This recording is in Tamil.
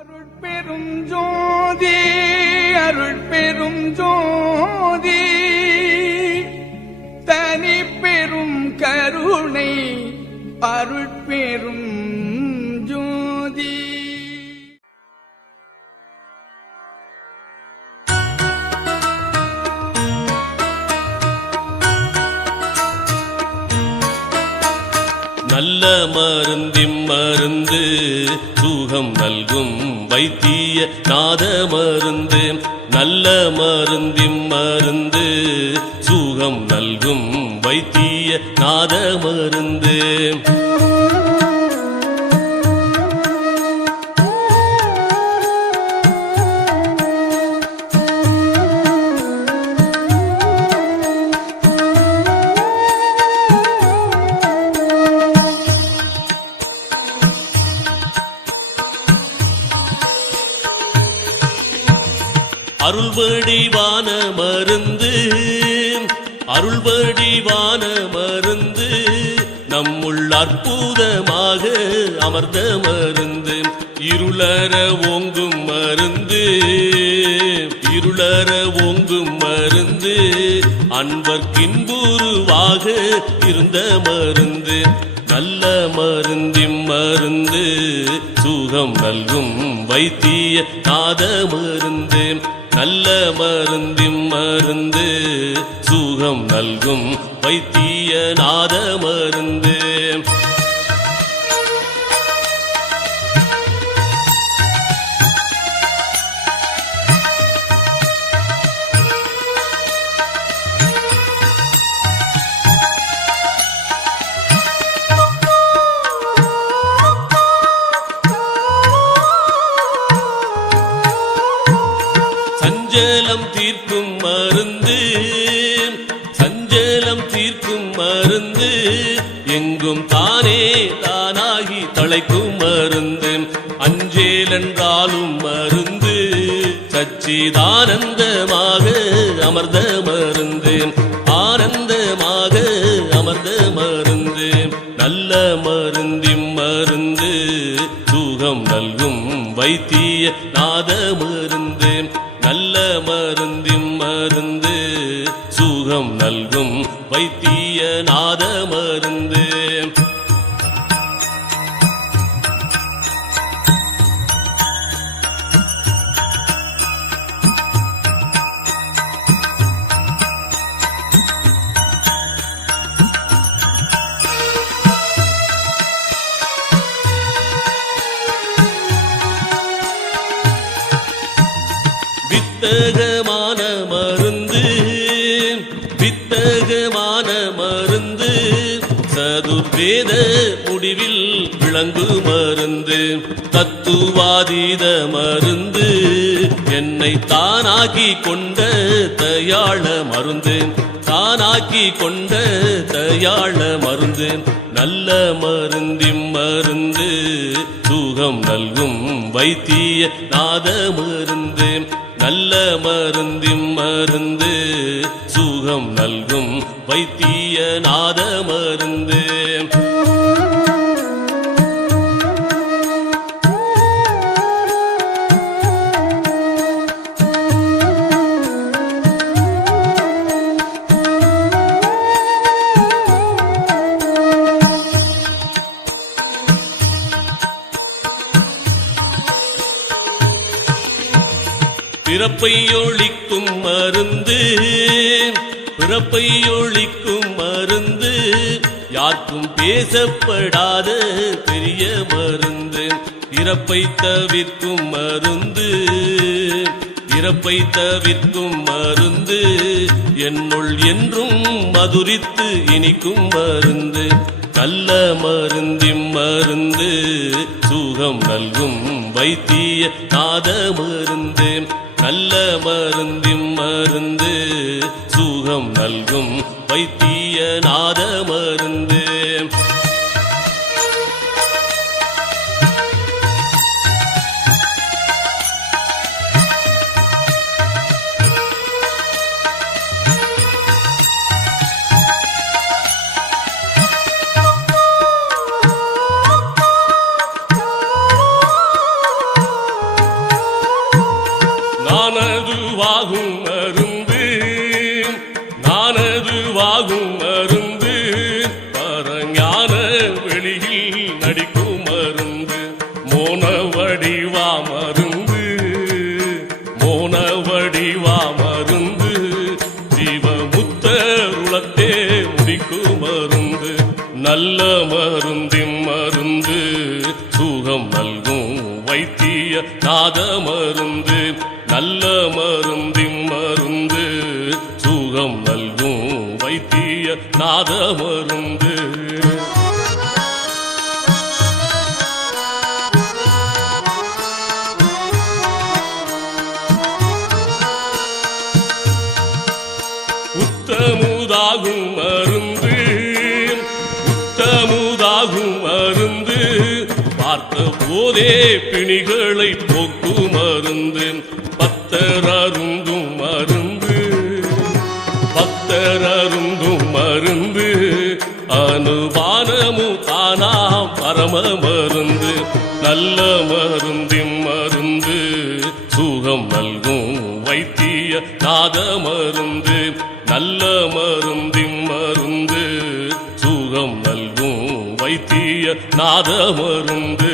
அருட்பெரும் ஜோதி அருட்பெரும் ஜோதி தனி பெரும் கருணை அருட்பெரும் ஜோதி. நல்ல மருந்திம் மருந்து சுகம் நல்கும் வைத்திய நாத மருந்து. நல்ல மருந்திம் மருந்து சுகம் நல்கும் வைத்திய நாத மருந்து. அருள்வடிவான மருந்து அருள்வடிவான மருந்து நம்முள் அற்புதமாக அமர்ந்த மருந்து. இருளற ஓங்கும் மருந்து இருளற ஓங்கும் மருந்து அன்பர்க்கின்புருவாக இருந்த மருந்து. நல்ல மருந்திம் மருந்து சுகம் நல்கும் வைத்திய நாத மருந்து. நல்ல மருந்திம் மருந்து சுகம் நல்கும் வைத்திய நாத மருந்து. சஞ்சலம் தீர்க்கும் மருந்து சஞ்சலம் தீர்க்கும் மருந்து எங்கும் தானே தானாகி தழைக்கும் மருந்து. அஞ்சேல் என்றாலும் மருந்து சச்சிதானந்தமாக அமர்ந்த மருந்து. ஆனந்தமாக அமர்ந்த மருந்து. நல்ல மருந்திம் மருந்து சுகம் நல்கும் வைத்திய நாத மருந்து. நல்ல மருந்திம் மருந்து சுகம் நல்கும் வைத்திய நாத மருந்து. வித்தகமான மருந்து வித்தகமான மருந்து சதுர்வேத முடிவில் விளங்கு மருந்து. தத்துவாதீத மருந்து என்னை தானாக்கி கொண்ட தயாள மருந்து. தானாக்கி கொண்ட தயாள மருந்து. நல்ல மருந்திம் மருந்து சுகம் நல்கும் வைத்திய நாத மருந்து. நல்ல மருந்திம் மருந்து சுகம் நல்கும் வைத்திய நாத மருந்து. பிறப்பை ஒழிக்கும் மருந்து பிறப்பை ஒழிக்கும் மருந்து யாருக்கும் பேசப்படாத பெரிய மருந்து. இறப்பை தவிர்க்கும் மருந்து இறப்பை தவிர்க்கும் மருந்து என்னுள் என்றும் மதுரித்து இனிக்கும் மருந்து. நல்ல மருந்திம் மருந்து சுகம் நல்கும் வைத்திய நாத மருந்து. நல்ல மருந்திம் மருந்து சுகம் நல்கும் வைத்திய நாத மருந்து. வாகும் மருந்து நானது வாகும் மருந்து பரஞான வெளியில் நடிக்கும் மருந்து மோன வடிவா மருந்து மோன வடிவா மருந்து ஜீவமுத்தருளத்தே முடிக்கும் மருந்து நல்ல மருந்தின் மருந்து சுகம் நல்கும் வைத்திய நாத மருந்து நல்ல மருந்தின் மருந்து சுகம் நல்கும் வைத்திய நாத மருந்து உத்தமுதாகும் மருந்து உத்தமுதாகும் மருந்து பார்த்த போதே பிணிகளை போக்கும் மருந்து பக்தர் அருந்தும் மருந்து பக்தர் அருந்தும் மருந்து அனுபானமு தானாம் பரம மருந்து நல்ல மருந்தின் மருந்து சுகம் நல்கும் வைத்திய நாத மருந்து நல்ல மருந்தின் மருந்து சுகம் நல்கும் வைத்திய நாத மருந்து